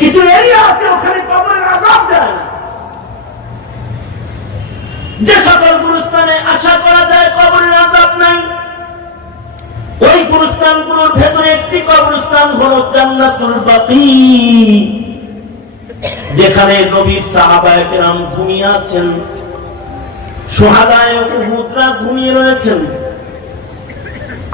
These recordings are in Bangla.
কিছু এরিয়া আছে ওখানে কবরের আযাব যায় না। যে সকল গুরুস্থানে আশা করা যায় কবরের আযাব নাই, ওই গুরুস্থানগুলোর ভেতরে একটি কবরস্থান হলো জান্নাতুল বাকি, যেখানে নবীর সাহাবায়ে কেরাম ঘুমিয়ে আছেন, শুহাদায়ে উহুদরা ঘুমিয়ে রয়েছেন।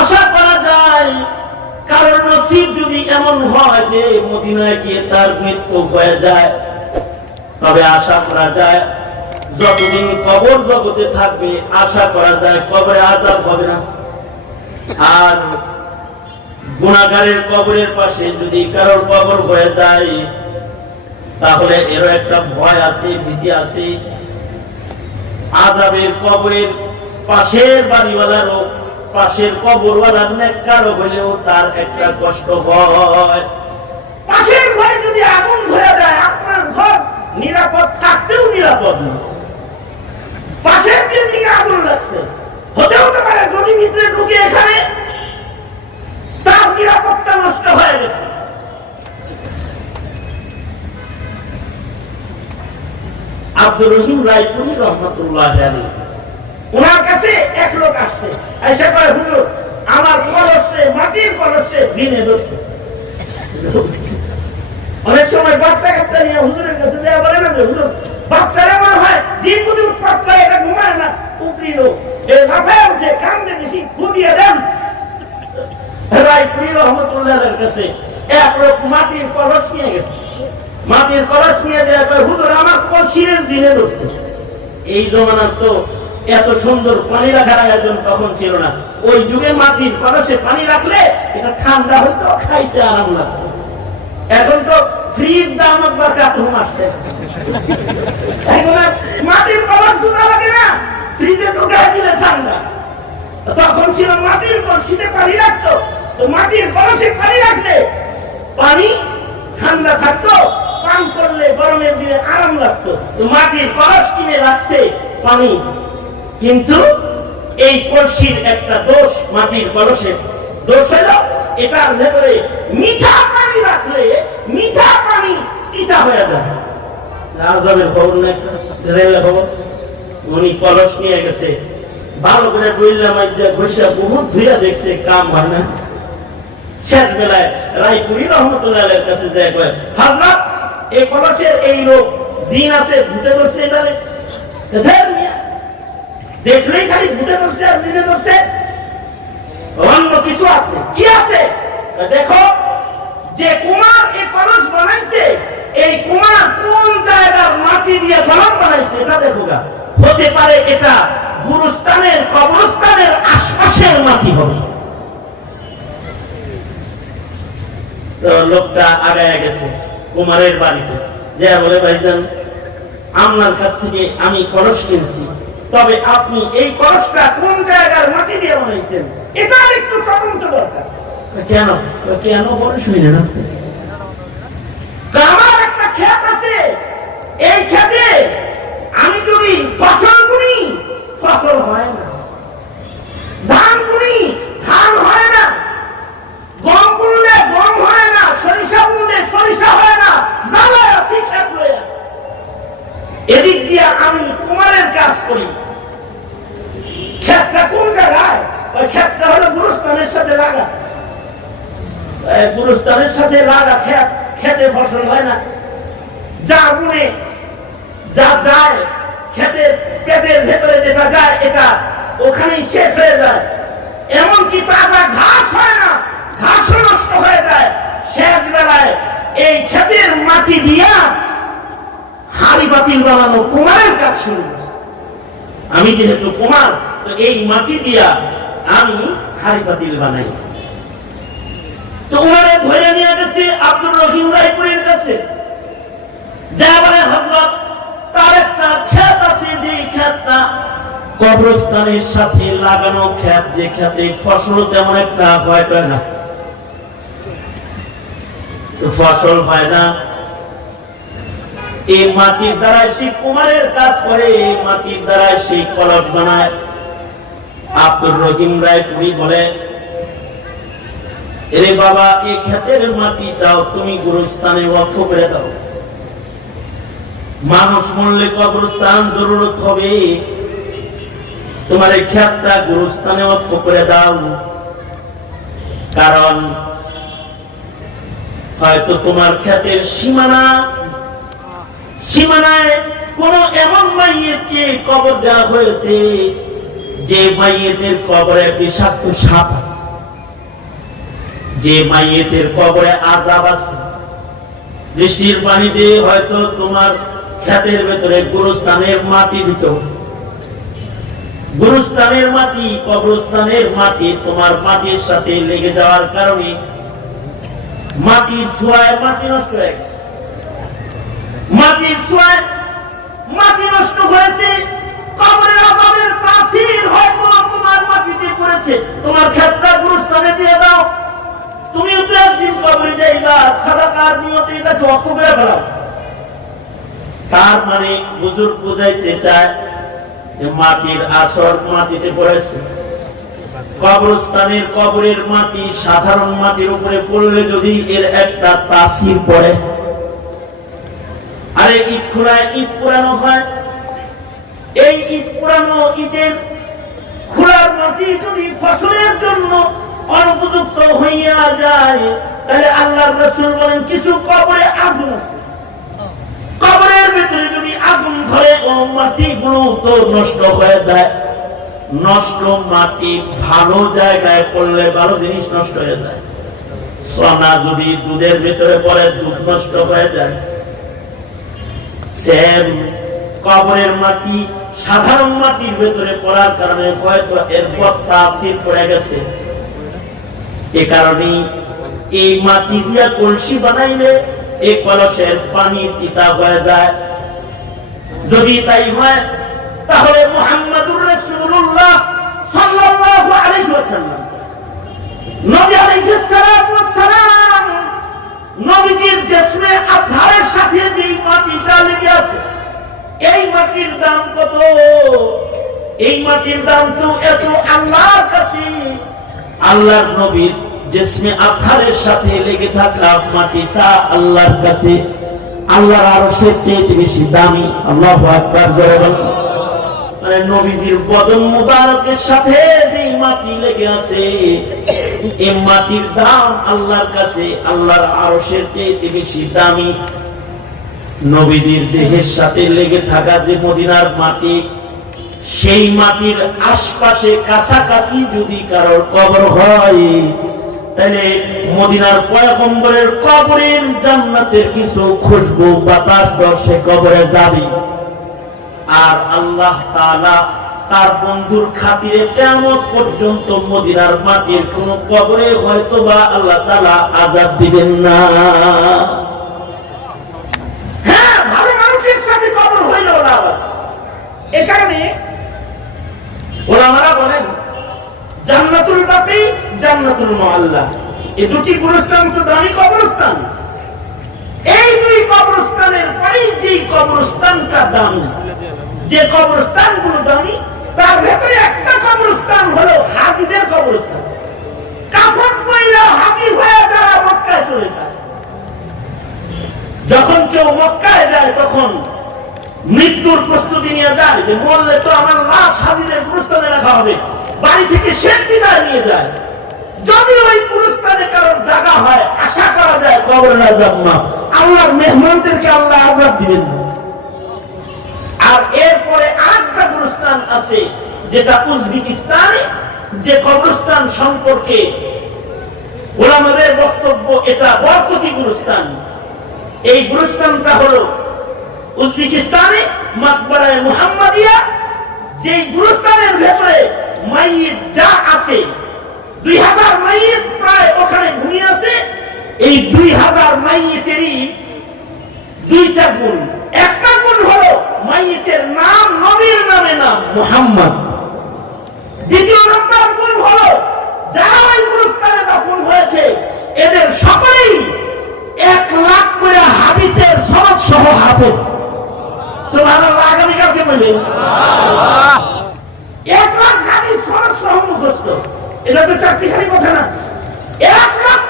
আশা করা যায় কারণ নসিব যদি এমন হয় যে মদিনায় গিয়ে তার মৃত্যু হয়ে যায়, তবে আশা করা যায় যতদিন কবর জগতে থাকবে আশা করা যায় কবরে আযাব হবে না। আর গুনাহগারের কবরের পাশে যদি কারোর কবর হয়ে যায় তাহলে এর একটা ভয় আছে, ভীতি আছে। আযাবের কবরের পাশের বাড়িওয়ালারও, পাশের কবরওয়ালার নেককারও হলেও তার একটা কষ্ট হয়। পাশের ঘরে যদি আগুন ধরে যায় আপনার ঘর নিরাপদ থাকতেও নিরাপদ না। পাশের বিল্ডিং এ আগুন লাগছে, হতে পারে যদি ভিতরে ঢুকে এখানে তার নিরাপত্তা নষ্ট হয়ে গেছে। আব্দুর রহিম রায়পুরি রহমাতুল্লাহ আলাইহি, ওনার কাছে এক লোক আসছে, এসে কয় হুজুর আমার কলসে, মাটির কলসে জিনে ধরছে। অনেক সময় বাচ্চা কাচ্চা নিয়ে হুজুরের কাছে যায়, বলে না যে হুজুর বাচ্চারা মনে হয় জিন বুঝি উৎপাত করে, এটা ঘুমায় না, উপরিও লাফায় উঠে কান্দে বেশি, ফুদিয়ে দেন। রায়পুরি রহমাতুল্লাহ আলাইহির কাছে এক লোক মাটির কলস নিয়ে গেছে, মাটির কলস নিয়ে যায়, হুজুর আমার কলসিরে জিনে ধরছে। এই জমানার তো এত সুন্দর পানি রাখার আয়োজন তখন ছিল না। ওই যুগে মাটির কলসে পানি রাখলে এটা ঠান্ডা হইতো, খাইতে আরাম লাগতো। এখন তো ফ্রিজ দাম একবার কাতুম আসছে, এখন মাটির কলস ঢুকা লাগে না, ফ্রিজে ঢুকাই দিলে ঠান্ডা। তখন ছিল মাটির কলসিতে পানি রাখতো, তো মাটির কলসে পানি রাখলে পানি ঠান্ডা থাকতো, পান করলে গরমের দিনে আরাম লাগতো। তো মাটির কলস কিনে রাখছে পানি, কিন্তু এই কলসির একটা দোষ, মাটির কলসের দোষ হলো এটার ভেতরে মিঠা পানি রাখলে মিঠা পানি তিতা হয়ে যায়। আযাবের খবর না, খবর। উনি কলস নিয়ে গেছে, ভালো করে বললাম ঘষা বহুত ধুইয়া দেখছে, কাম হয় না। শেষ বেলায় রায়পুরি রহমাতুল্লাহ আলাইহির কাছে যায়, কয় হযরত এই কলসের এই লোক জিন আছে, ভূতে ধরছে, এটা দেখলেই খালি ভূতে ধরছে আর জিনে ধরছে, অন্য কিছু আছে। কি আছে? দেখো যে কুমার এই কলস বানাইছে, এই কুমার কোন জায়গার মাটি দিয়ে গলম বানাইছে এটা দেখো গা। হতে পারে এটা গুরুস্থানের, কবরস্থানের আশপাশের মাটি হবে। তো লোকটা আগায় গেছে কুমারের বাড়িতে, যে বলে ভাইজান আপনার কাছ থেকে আমি কলস কিনছি, তবে আপনি এই কলসটা কোন জায়গার মাটি দিয়ে বানাইছেন এটা একটু তদন্ত দরকার। কেন? কেন বলে শুনি না। আমার একটা ক্ষেত আছে, এই ক্ষেতে আমি যদি ফসল বুনি ফসল হয় না, ধান বুনি ধান হয় না, গম বুনলে গম হয় না, সরিষা বুনলে সরিষা হয় না, জ্বালায় আছি ক্ষেত লইয়া। এদিক দিয়ে আমি কুমারের কাজ করি। ক্ষেতটা কোন জায়গায়? ওই ক্ষেতটা হলো গুরুস্থানের সাথে লাগা, গুরুস্থানের সাথে লাগা ক্ষেত, খেতে ফসল হয় না। যা বুনে যা যায় ক্ষেতের পেটের ভেতরে যেটা যায় এটা ওখানেই শেষ হয়ে যায়। এমনকি তাজা ঘাস হয় না, ঘাসও নষ্ট হয়ে যায়। শেষ বেলায় এই ক্ষেতের মাটি দিয়া হাড়ি বাতিল বানানো কুমারের কাজ শুরু। আমি যেহেতু কুমার, তো এই মাটি দিয়া আমি হাড়ি বাতিল বানাই। তো উনারে ধরে নিয়ে গেছে আব্দুর রহিম রায়পুরের কাছে, যা বলে হযরত তার একটা ক্ষেত আছে, যে ক্ষেতটা কবরস্থানের সাথে লাগানো ক্ষেত, যে ক্ষেতে ফসল তেমন একটা হয় না, ফসল হয় না। এই মাটির দ্বারা সেই কুমারের কাজ করে, এই মাটির দ্বারা সেই কলস বানায়। আব্দুর রহিম রায়পুরি বলে এরে বাবা এই ক্ষেতের মাটিটাও তুমি গুরুস্থানে ওয়াকফ করে দাও। মানুষ মরলে কবরস্থান জরুরত হবে, তোমার এই ক্ষেতটা গুরুস্থানে ওয়াকফ করে দাও। কারণ হয়তো তোমার ক্ষেতের সীমানায় কোন এমন মাইয়িতকে কবর দেওয়া হয়েছে যে মাইয়িতের কবরে বিষাক্ত সাপ আছে, যে মাইয়িতের কবরে আযাব আছে। বৃষ্টির পানিতে হয়তো তোমার ক্ষেতের ভেতরে গুরুস্থানের মাটি দিতে হচ্ছে। গুরুস্থানের মাটি, কবরস্থানের মাটি তোমার মাটির সাথে লেগে যাওয়ার কারণে মাটির ছোঁয়ায় মাটি নষ্ট হয়ে গেছে। মাটির ছোঁয়ায় মাটি নষ্ট হয়েছে, কবরের আযাবের তাসির হয়তো তোমার মাটিতে পড়েছে। তোমার ক্ষেতটা গুরুস্থানে দিয়ে দাও। তুমিও তো একদিন কবরে যাইবা, সাদাকার নিয়তে এটাকে ওয়াকফ করে ফেলাও। তার মানে হুজুর বুঝাইতে চায় যে মাটির আসর মাটিতে পড়েছে। কবরস্থানের কবরের মাটি সাধারণ মাটির উপরে পড়লে যদি এর একটা তাসির পড়ে, আরে ইট খোলায় ইট পুরানো হয়, এই ইট পুরানো ইটের খোলার মাটি যদি ফসলের জন্য অনুপযুক্ত হইয়া যায়, তাহলে আল্লাহর রাসূল বলেন কিছু কবরে আগুন আছে, কবরের ভিতরে যদি আগুন ধরে ও মাটিগুলো তো নষ্ট হয়ে যায়। নষ্ট মাটি ভালো জায়গায় পড়লে ভালো জিনিস নষ্ট হয়ে যায়। সোনা যদি দুধের ভিতরে পড়ে দুধ নষ্ট হয়ে যায়। সেম কবরের মাটি সাধারণ মাটির ভিতরে পড়ার কারণে হয়তো এর তাসির পড়ে গেছে। এ কারণে এই মাটি দিয়া কলসি বানাইলে এই কলসের পানি তিতা হয়ে যায়। যদি তাই হয় তাহলে মুহাম্মাদুর রাসূলুল্লাহ সাল্লাল্লাহু আলাইহি ওয়াসাল্লাম, নবী আলাইহিস সালাতু ওয়াস সালাম, নবীজির জিসমে আতহারের সাথে যে মাটিটা লেগে আছে, এই মাটির দাম কত? এই মাটির দাম তো এত আল্লাহর কাছে। আল্লাহর নবীর জিসমে আতহারের সাথে লেগে থাকা মাটিটা আল্লাহর কাছে আল্লাহর আরশের চেয়ে বেশি দামি। আল্লাহু আকবার। জোরে বলুন। মানে নবীজির বদন মুবারকের সাথে যে মাটি লেগে আছে, এই মাটির দাম আল্লাহর কাছে আল্লাহর আরশের চেয়ে বেশি দামি। নবীজির দেহের সাথে লেগে থাকা যে মদিনার মাটি, সেই মাটির আশপাশে কাছাকাছি যদি কারোর কবর হয়, তাহলে মদিনার পয়গম্বরের কবরের জান্নাতের কিছু খুশবু বাতাস সে কবরে যাবে। আর আল্লাহ তাআলা তার বন্ধুর খাতিরে কিয়ামত পর্যন্ত মদিনার মাটির কোন কবরে হয়তোবা আল্লাহ তাআলা আযাব দিবেন না। হ্যাঁ, ভালো মানুষের সাথে কবর হইলো লাভ আছে। এই কারণে ওলামারা বলেন জান্নাতুল বাকি, জান্নাতুল মুআল্লা, এই দুটি গুরুস্থান তো দামি কবরস্থান। এই দুই কবরস্থানের পরে যে কবরস্থানটা দামি, যে কবরস্থানগুলো দামি, তার ভেতরে একটা কবরস্থান হলো হাজীদের কবরস্থান। কাফন পয়লা হাজী হয়ে যারা মক্কায় চলে যায়, যখন কেউ মক্কায় যায় তখন মৃত্যুর প্রস্তুতি নিয়ে যায় যে মরলে তো আমার লাশ হাজীদের গুরুস্থানে রাখা হবে, বাড়ি থেকে শেষ বিদায় নিয়ে যায়। যদি ওই গুরুস্থানে কারোর জায়গা হয়, আশা করা যায় কবরের আযাব না, আল্লাহর মেহমানদেরকে আল্লাহ আযাব দিবেন না। আর এরপরে আরেকটা গুরুস্থান আছে যেটা উজবেকিস্তানে, যে কবরস্থান সম্পর্কে ওলামাদের বক্তব্য এটা বরকতি গুরুস্থান। এই গুরুস্থানটা হলো উজবেকিস্তানে মাকবারায়ে মুহাম্মাদিয়া, যে গুরুস্থানের ভেতরে মাইয়িত যা আছে 2000 মাইয়িত প্রায় ওখানে ঘুমিয়ে আছে। এই 2000 মাইয়িতেরই দুইটা গুণ। একটা গুণ হলো মাইয়িতের নাম নবীর নামে নাম মুহাম্মদ। দ্বিতীয় নম্বর গুণ হলো যারা ওই গুরুস্থানে দাফন হয়েছে এদের সকলেই 1 লাখ করে হাদিসের সনদ সহ হাফেজ। সুবহানাল্লাহ। আগামীকালকে বলবেন 1 লাখ হাদিস সনদ সহ মুখস্থ। এটা তো চাকরিখানি কথা না। 1 লাখ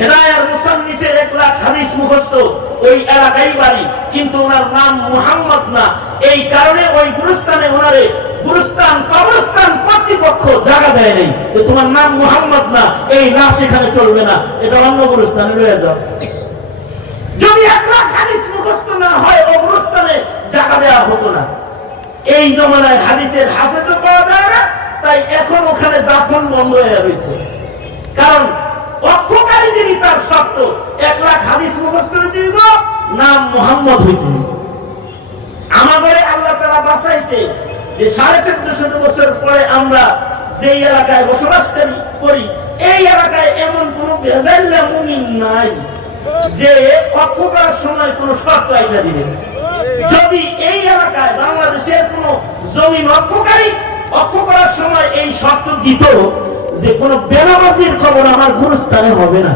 হেদায়ার মুসান্নিফের 1 লাখ হাদিস মুখস্থ, ওই এলাকায় বাড়ি, কিন্তু ওনার নাম মুহাম্মদ না। এই কারণে ওই গুরুস্থানে ওনারে গুরুস্থান কবরস্থান কর্তৃপক্ষ জায়গা দেয় নাই যে তোমার নাম মুহাম্মদ না, এই লাশ এখানে চলবে না, এটা অন্য গুরুস্থানে রয়ে যাও। যদি 1 লাখ হাদিস মুখস্থ না হয় ও গুরুস্থানে জায়গা দেওয়া হতো না। এই জমানায় হাদিসের হাফেজও পাওয়া যায় না, তাই এখন ওখানে দাফন বন্ধ হয়ে রয়েছে। কারণ অক্ষকারী যিনি তার শর্ত 1 লাখ হাদিস মুখস্থ হইতে নাম মুহাম্মদ হইতে। আমাদের আল্লাহ তাআলা বাঁচাইছে যে 1450 বছর পরে আমরা যেই এলাকায় বসবাস করি, এই এলাকায় এমন কোন বেজাইল্লা মুমিন নাই যে অক্ষ করার সময় কোন শর্ত আইনা দিবে। যদি এই এলাকায় বাংলাদেশের কোন জমিন অক্ষ করার সময় এই শর্ত দিত যে কোন বেনামাজির কবর আমার গুরুস্থানে হবে না,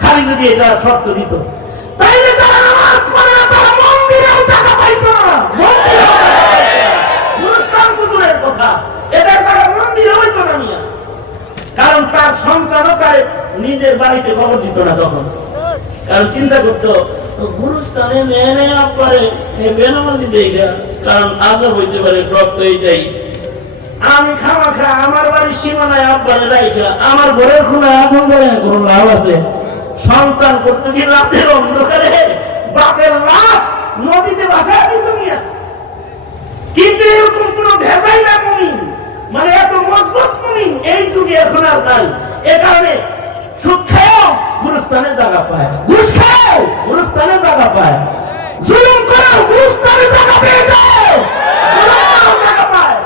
খালি যদি এটা শর্ত দিত, তাইলে যারা নামাজ পড়ে না তারা মন্দিরেও জায়গা পাইত না। গুরুস্থান কুতুরের কথা, এদের জায়গা মন্দিরে হইতো না মিয়া। কারণ তার সন্তানও তার নিজের বাড়িতে কবর দিত না তখন। কারণ চিন্তা করতো গুরুস্থানে নেয় নেয় পারে বেনামাজি দেয়, কারণ আজব হইতে পারে রক্ত এইটাই। আমি খামাখা আমার বাড়ির সীমানায় আব্বারে রাইখা আমার ঘরের খুনায় এখন যায় কোন লাভ আছে? সন্তান করতে গিয়ে রাতের অন্ধকারে বাপের লাশ নদীতে ভাসায় দিত মিয়া। কিন্তু এরকম কোন ভেজাই না মুমিন, মানে এত মজবুত মুমিন এই যুগে এখন আর নাই। এ কারণে সুদ খাও গুরুস্থানে জায়গা পায়, ঘুষ খাও গুরুস্থানে জায়গা পায়, জুলুম করো গুরুস্থানে জায়গা পেয়ে যাও, জায়গা পায়।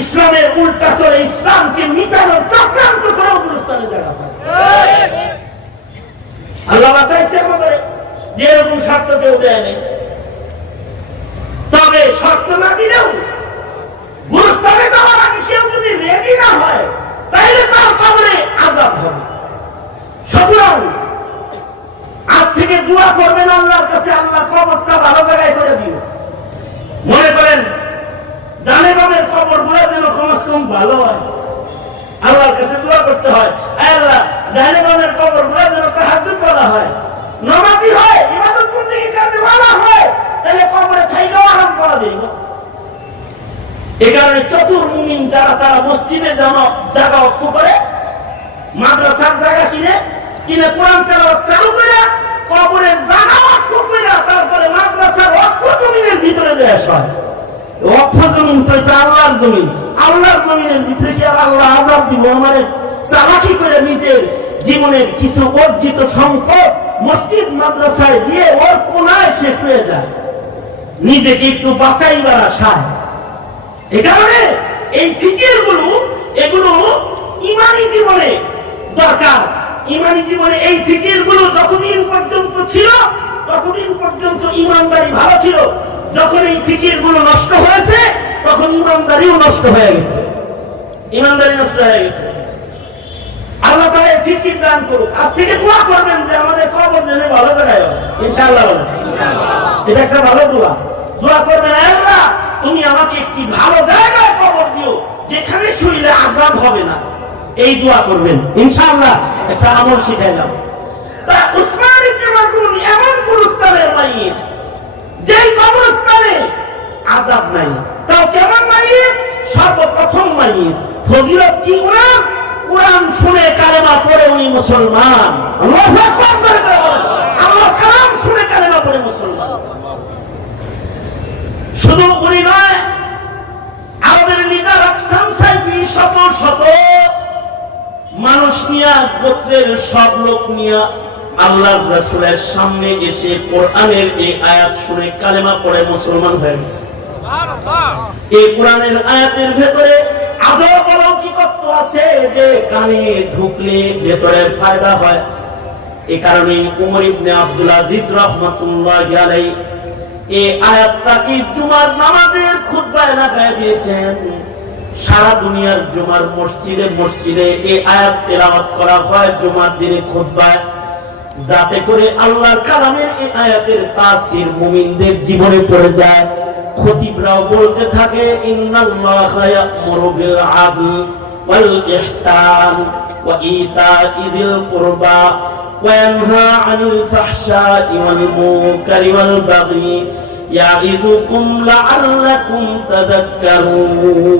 ইসলামের উল্টা চলে, ইসলামকে মিটানোর চক্রান্ত করেও গুরুস্থানে জায়গা পায়। আল্লাহ বাঁচাইছে আমাদের, যে এরকম শর্ত কেউ দেয় নেই। তবে শর্ত না দিলেও গুরুস্থানে যাওয়ার আগে কেউ যদি রেডি না হয় তাইলে তার কবরে আযাব হবে। সুতরাং আজ থেকে দোয়া করবেন আল্লাহর কাছে, আল্লাহ কবরটা ভালো জায়গায় করে দিও। মনে করেন ডানে বামের কবর গুলা যেন কমস কম ভালো হয়, আল্লাহর কাছে দোয়া করতে হয়। আল্লাহ ডানে বামের কবর গুলা যেন তাহাজ্জুদ করা হয়, নামাজি হয়, ইবাদত বন্দেগী করতে ভালো হয়, তাহলে কবরে থাইকাও আরাম পাওয়া যাবে। এই কারণে চতুর মুমিন যারা তারা মসজিদে জায়গা অক্ষ করে, মাদ্রাসার জায়গা কিনে কোরআন তেলাওয়াত চালু করে, কবরের জায়গা অক্ষ করে, তারপরে মাদ্রাসার অক্ষ জমিনের ভিতরে দেয়া হয়। অক্ষ জমিন তো এটা আল্লাহর জমিন, আল্লাহর জমিনের ভিতরে কি আর আল্লাহ আযাব দিব? আমাদের চালাকি করে নিজের জীবনের কিছু অর্জিত সম্পদ মসজিদ মাদ্রাসায় দিয়ে ওর কোনায় শেষ হয়ে যায়, নিজেকে একটু বাঁচাইবার আশায়। এ কারণে এই ফিকির এগুলো ইমানি জীবনে দরকার। ইমানি জীবনে এই ফিকির গুলো যতদিন পর্যন্ত ছিল ততদিন পর্যন্ত ইমানদারি ভালো ছিল। যখন এই ফিকির গুলো নষ্ট হয়েছে তখন ইমানদারিও নষ্ট হয়ে গেছে, ইমানদারি নষ্ট হয়ে গেছে। আল্লাহ তাআলা এই ফিকির দান করুক। আজ থেকে দোয়া করবেন যে আমাদের কবর যেন ভালো জায়গায় হয়, ইনশাআল্লাহ। এটা একটা ভালো দোয়া করবেন, আল্লাহ তুমি আমাকে একটি ভালো জায়গায় কবর দিও যেখানে শুইলে আযাব হবে না। এই দোয়া করবেন ইনশাআল্লাহ। একটা আমল শিখাইলাম। তা উসমান ইবনে মাযউন এমন গুরুস্থানের মাইয়িত যেই কবরস্থানে আযাব নাই, তাও কেমন মাইয়িত? সর্বপ্রথম মাইয়িত। ফজিলত কি? কোরআন শুনে কালেমা পড়ে উনি মুসলমান। আল্লাহু আকবার। আল্লাহর কালাম শুনে কালেমা পড়ে মুসলমান। শুধু উনি নয়, আমাদের লিডার আকসাম সাইফি শত শত মানুষ নিয়ে, গোত্রের সব লোক নিয়ে আল্লাহর রাসূলের সামনে এসে কোরআনের এই আয়াত শুনে কালেমা পড়ে মুসলমান হয়ে গেছে। এই কোরআনের আয়াতের ভেতরে আজব অলৌকিকত্ব আছে যে কানে ঢুকলে ভেতরের ফায়দা হয়। এই কারণে উমর ইবনে আব্দুল আজিজ রাহমাতুল্লাহি আলাইহি এই আয়াতটাকে জুমার নামাজের খুতবায় লাগায় দিয়েছেন। সারা দুনিয়ার জুমার মসজিদে এই আয়াত তেলাওয়াত করা হয় জুমার দিনে খুতবায়, যাতে করে আল্লাহর কালামের এই আয়াতের তাসির মুমিনদের জীবনে পড়ে যায়। খতিবরাও বলতে থাকে ইন্নাল্লাহা ইয়া'মুরু বিল আদল ওয়াল ইহসান وإيتاء ذي القربى وينهى عن الفحشاء والمنكر والبغي يعظكم لعلكم تذكرون